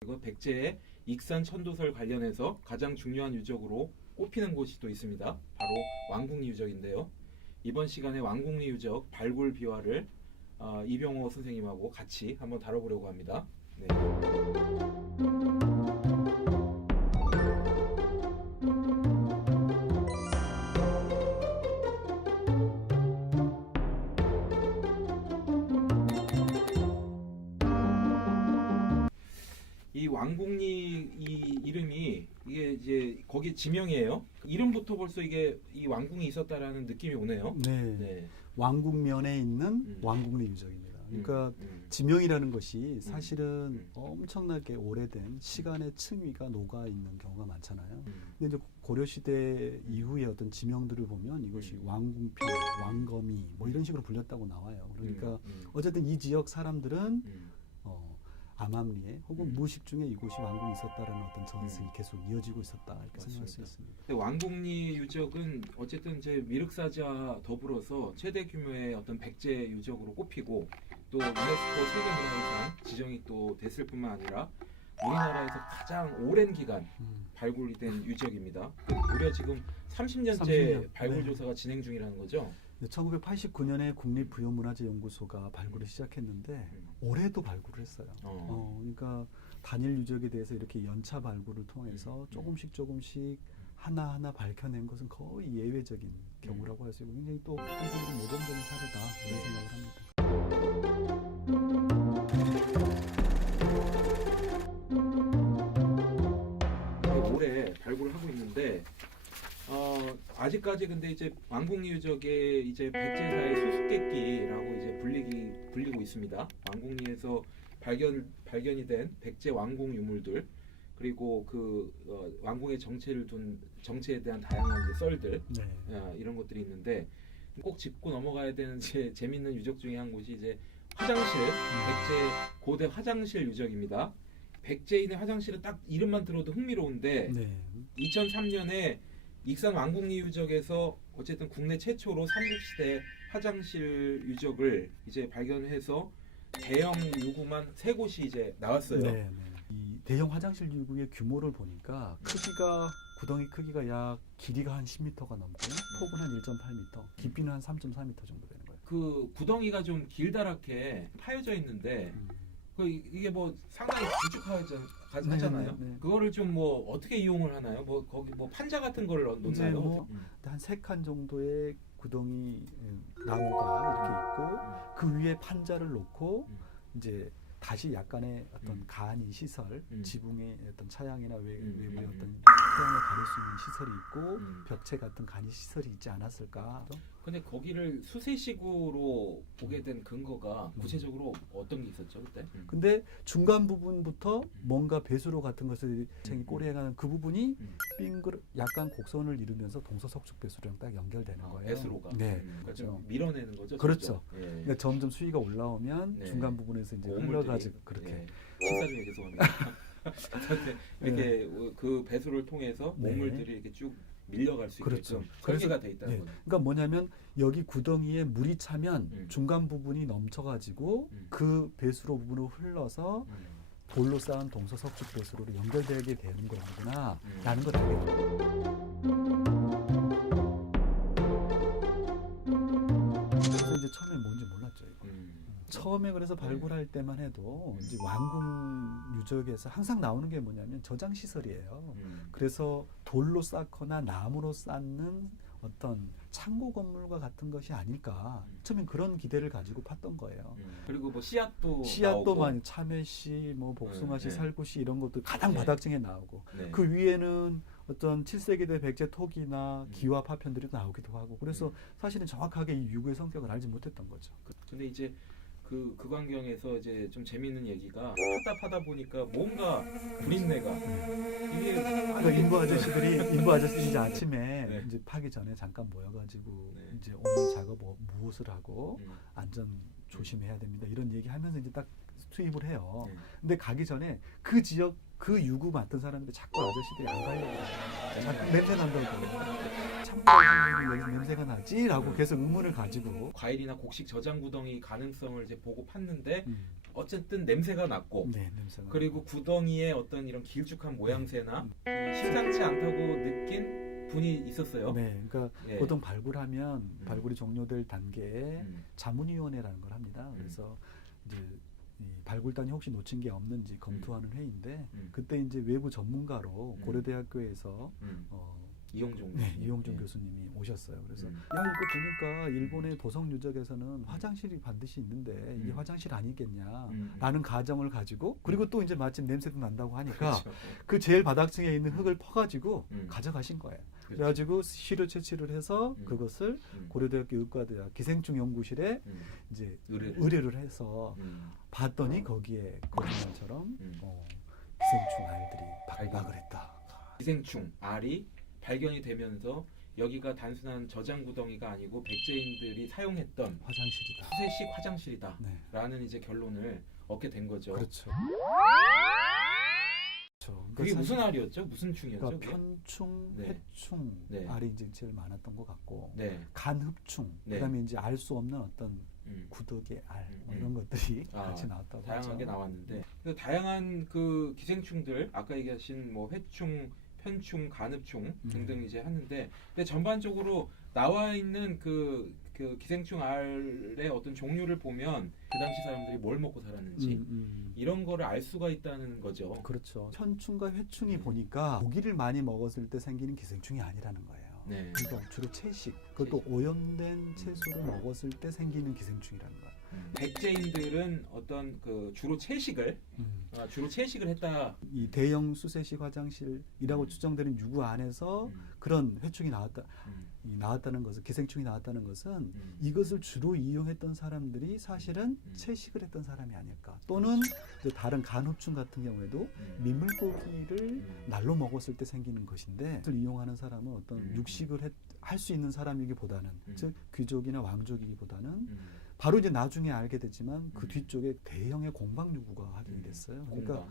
그리고 백제의 익산 천도설 관련해서 가장 중요한 유적으로 꼽히는 곳이 또 있습니다. 바로 왕궁리 유적인데요. 이번 시간에 왕궁리 유적 발굴 비화를 이병호 선생님하고 같이 한번 다뤄보려고 합니다. 네. 이 왕궁리 이 이름이 이게 이제 거기 지명이에요. 이름부터 벌써 이게 이 왕궁이 있었다라는 느낌이 오네요. 네. 네. 왕궁면에 있는 왕궁리 유적입니다. 그러니까 지명이라는 것이 사실은 엄청나게 오래된 시간의 층위가 녹아 있는 경우가 많잖아요. 근데 이제 고려 시대 이후의 어떤 지명들을 보면 이것이 왕궁평, 왕거미 뭐 이런 식으로 불렸다고 나와요. 그러니까 어쨌든 이 지역 사람들은 암암리에 혹은 무식 중에 이곳이 왕궁이 있었다라는 어떤 전설이 계속 이어지고 있었다 이렇게 생각할 수 있습니다. 왕궁리 유적은 어쨌든 제 미륵사지와 더불어서 최대 규모의 어떤 백제 유적으로 꼽히고 또 유네스코 세계문화유산 지정이 또 됐을 뿐만 아니라 우리나라에서 가장 오랜 기간 발굴이 된 유적입니다. 무려 지금 30년째 30년. 발굴 네. 조사가 진행 중이라는 거죠. 1989년에 국립부여문화재연구소가 발굴을 시작했는데 올해도 발굴을 했어요. 그러니까 단일 유적에 대해서 이렇게 연차 발굴을 통해서 조금씩 하나하나 밝혀낸 것은 거의 예외적인 경우라고 할 수 있고 굉장히 또 한편으로 모범적인 사례다 이런 생각을 합니다. 올해 발굴을 하고 있는데 아직까지 근데 이제 왕궁리 유적의 이제 백제사의 수수께끼라고 이제 불리고 있습니다. 왕궁리에서 발견이 된 백제 왕궁 유물들 그리고 그 왕궁의 정체에 대한 다양한 이제 썰들 이런 것들이 있는데 꼭 짚고 넘어가야 되는 재밌는 유적 중에 한 곳이 이제 화장실 백제 고대 화장실 유적입니다. 백제인의 화장실은 딱 이름만 들어도 흥미로운데 2003년에 익산 왕궁리 유적에서 어쨌든 국내 최초로 삼국시대 화장실 유적을 이제 발견해서 대형 유구만 3곳이 이제 나왔어요. 이 대형 화장실 유구의 규모를 보니까 구덩이 크기가 약 길이가 한 10m가 넘고 폭은 한 1.8m, 깊이는 한 3.4m 정도 되는 거예요. 그 구덩이가 좀 길다랗게 파여져 있는데 이게 뭐 상당히 길쭉하잖아요. 그거를 좀 뭐 어떻게 이용을 하나요? 뭐 거기 뭐 판자 같은 걸 놓나요? 한 3칸 정도의 구덩이 나무가 이렇게 있고 그 위에 판자를 놓고 이제 다시 약간의 어떤 간이 시설, 지붕의 어떤 차양이나 외부의 어떤 태양을 가릴 수 있는 시설이 있고 벽체 같은 간이 시설이 있지 않았을까? 근데 거기를 수세식으로 보게 된 근거가 구체적으로 어떤 게 있었죠 그때? 근데 중간 부분부터 뭔가 배수로 같은 것을 꼬리에 가는 그 부분이 약간 곡선을 이루면서 동서석축 배수로랑 딱 연결되는 거예요. 배수로가. 그렇죠. 밀어내는 거죠. 그렇죠. 그러니까 점점 수위가 올라오면 중간 부분에서 이제 흘러가지고 그렇게. 식사 중에 죄송합니다. 이렇게 그 배수를 통해서 곡물들이 이렇게 쭉 밀려갈 수 있게끔 설계가 돼 있다는 거죠. 그러니까 뭐냐면 여기 구덩이에 물이 차면 중간 부분이 넘쳐가지고 그 배수로 부분으로 흘러서 돌로 쌓은 동서석축 배수로로 연결되게 되는 거구나 라는 걸 알게 돼요. 그래서 이제 처음에 뭔지 몰랐죠. 이거. 처음에 그래서 발굴할 때만 해도 이제 왕궁 유적에서 항상 나오는 게 뭐냐면 저장 시설이에요. 그래서 돌로 쌓거나 나무로 쌓는 어떤 창고 건물과 같은 것이 아닐까. 처음엔 그런 기대를 가지고 팠던 거예요. 그리고 뭐 씨앗도 많이 참외씨, 뭐 복숭아씨, 살구씨 이런 것도 가장 바닥층에 나오고 그 위에는 어떤 7세기대 백제 토기나 기와 파편들이 나오기도 하고 그래서 사실은 정확하게 이 유구의 성격을 알지 못했던 거죠. 근데 이제 그 광경에서 이제 좀 재밌는 얘기가 하다 보니까 뭔가 구린내가 이게 인부 아저씨들이 이제 아침에 이제 파기 전에 잠깐 모여가지고 이제 오늘 작업 무엇을 하고 안전 조심해야 됩니다 이런 얘기하면서 이제 딱 투입을 해요. 네. 근데 가기 전에 그 지역 그 유구 맡은 사람들이 자꾸 아저씨들이 안 가려고 자꾸 냄새 난다고 참고로 냄새가 나지라고 계속 의문을 가지고 과일이나 곡식 저장 구덩이 가능성을 이제 보고 팠는데 음. 어쨌든 냄새가 났고 네, 냄새가 그리고 구덩이에 어떤 이런 길쭉한 모양새나 심상치 않다고 느낀 분이 있었어요. 네, 그러니까 예. 보통 발굴하면 발굴이 종료될 단계에 음. 자문위원회라는 걸 합니다. 그래서 이제 이 발굴단이 혹시 놓친 게 없는지 검토하는 회의인데 그때 이제 외부 전문가로 고려대학교에서 이용종 이용종 예. 교수님이 오셨어요. 그래서 야 이거 보니까 일본의 도성 유적에서는 화장실이 반드시 있는데 이게 화장실 아니겠냐라는 가정을 가지고 그리고 또 이제 마침 냄새도 난다고 하니까 그렇죠. 그 제일 바닥층에 있는 흙을 퍼가지고 가져가신 거예요. 그렇죠. 그래가지고 시료 채취를 해서 그것을 고려대학교 의과대학 기생충 연구실에 이제 의뢰를 해서 봤더니 거기에 거짓말처럼 기생충 알들이 박박을 했다. 기생충 알이 발견이 되면서 여기가 단순한 저장 구덩이가 아니고 백제인들이 사용했던 화장실이다. 수세식 화장실이다. 네. 라는 이제 결론을 얻게 된 거죠. 그렇죠. 그게 무슨 알이었죠? 무슨 충이었죠? 그러니까 편충, 네. 해충 네. 알이 이제 제일 많았던 것 같고 네. 간흡충 네. 그다음에 이제 알 수 없는 어떤 구더기 알 이런 것들이 같이 나왔다고 다양하게 하죠. 나왔는데 그 다양한 그 기생충들 아까 얘기하신 뭐 회충, 편충, 간흡충 등등 이제 하는데 근데 전반적으로 나와 있는 그 기생충 알의 어떤 종류를 보면 그 당시 사람들이 뭘 먹고 살았는지 이런 거를 알 수가 있다는 거죠. 그렇죠. 편충과 회충이 보니까 고기를 많이 먹었을 때 생기는 기생충이 아니라는 거예요. 네. 그러니까 주로 채식, 그것도 오염된 채소를 먹었을 때 생기는 기생충이라는 거예요. 백제인들은 어떤 그 주로 채식을 했다. 이 대형 수세식 화장실이라고 추정되는 유구 안에서 그런 회충이 나왔다는 것은 기생충이 나왔다는 것은 이것을 주로 이용했던 사람들이 사실은 채식을 했던 사람이 아닐까. 또는 이제 다른 간흡충 같은 경우에도 민물고기를 날로 먹었을 때 생기는 것인데 그걸 이용하는 사람은 어떤 육식을 할 수 있는 사람이기보다는 즉 귀족이나 왕족이기보다는 바로 이제 나중에 알게 됐지만 그 뒤쪽에 대형의 공방 유구가 확인이 됐어요. 그러니까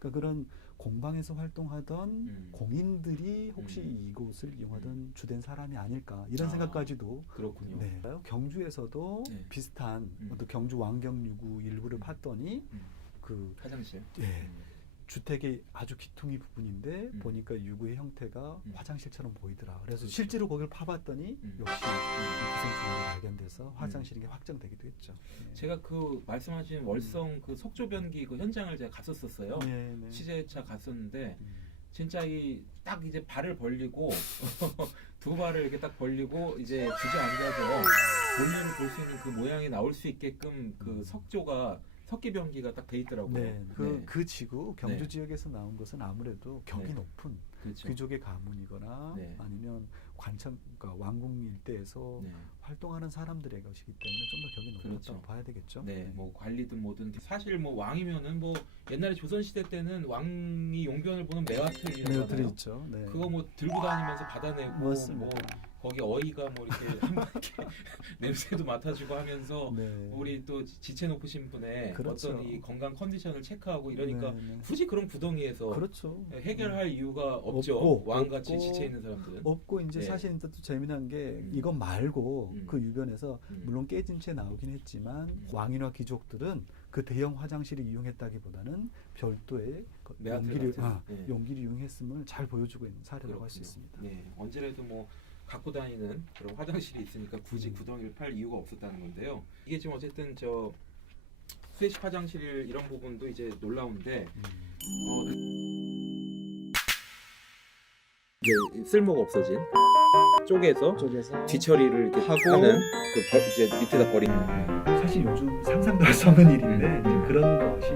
그런 공방에서 활동하던 공인들이 혹시 이곳을 이용하던 주된 사람이 아닐까 이런 생각까지도 그렇군요. 네. 경주에서도 비슷한 어떤 경주 왕경 유구 일부를 팠더니 그 화장실. 예. 주택의 아주 기퉁이 부분인데 보니까 유구의 형태가 화장실처럼 보이더라. 그래서 실제로 거기를 파봤더니 역시 기생충이 발견돼서 화장실인 게 확정되기도 했죠. 네. 제가 그 말씀하신 월성 그 석조변기 그 현장을 제가 갔었어요. 네, 네. 취재차 갔었는데 진짜 딱 이제 발을 벌리고 두 발을 이렇게 딱 벌리고 이제 주저앉아서 본인을 볼 수 있는 그 모양이 나올 수 있게끔 그 석조가 석기변기가 딱 돼 있더라고요. 네, 그 지구 경주 지역에서 나온 것은 아무래도 격이 높은 그렇죠. 귀족의 가문이거나 아니면 그러니까 왕궁 일대에서 활동하는 사람들의 것이기 때문에 좀 더 격이 높았다고 그렇죠. 봐야 되겠죠. 네, 뭐 관리든 뭐든 사실 뭐 왕이면은 뭐 옛날에 조선 시대 때는 왕이 용변을 보는 매화틀이라고 있죠. 네. 그거 뭐 들고 다니면서 받아내고 맞습니다. 뭐 거기 어이가 뭐 이렇게 한 바퀴 냄새도 맡아주고 하면서 우리 또 지체 높으신 분의 그렇죠. 어떤 이 건강 컨디션을 체크하고 이러니까 네. 굳이 그런 구덩이에서 그렇죠. 해결할 이유가 없죠. 없고, 왕같이 지체 있는 사람들은 없고 이제 사실 또 재미난 게 이건 말고 그 유변에서 물론 깨진 채 나오긴 했지만 왕이나 귀족들은 그 대형 화장실을 이용했다기보다는 별도의 용기를 이용했음을 잘 보여주고 있는 사례라고 할 수 있습니다. 네, 언제라도 뭐 갖고 다니는 그런 화장실이 있으니까 굳이 구덩이를 팔 이유가 없었다는 건데요. 이게 지금 어쨌든 저 수세식 화장실 이런 부분도 이제 놀라운데 이제 쓸모가 없어진 쪼개서 뒤처리를 이렇게 하는 이제 밑에다 버리는. 사실 요즘 상상도 할 수 없는 일인데 이제 그런 것이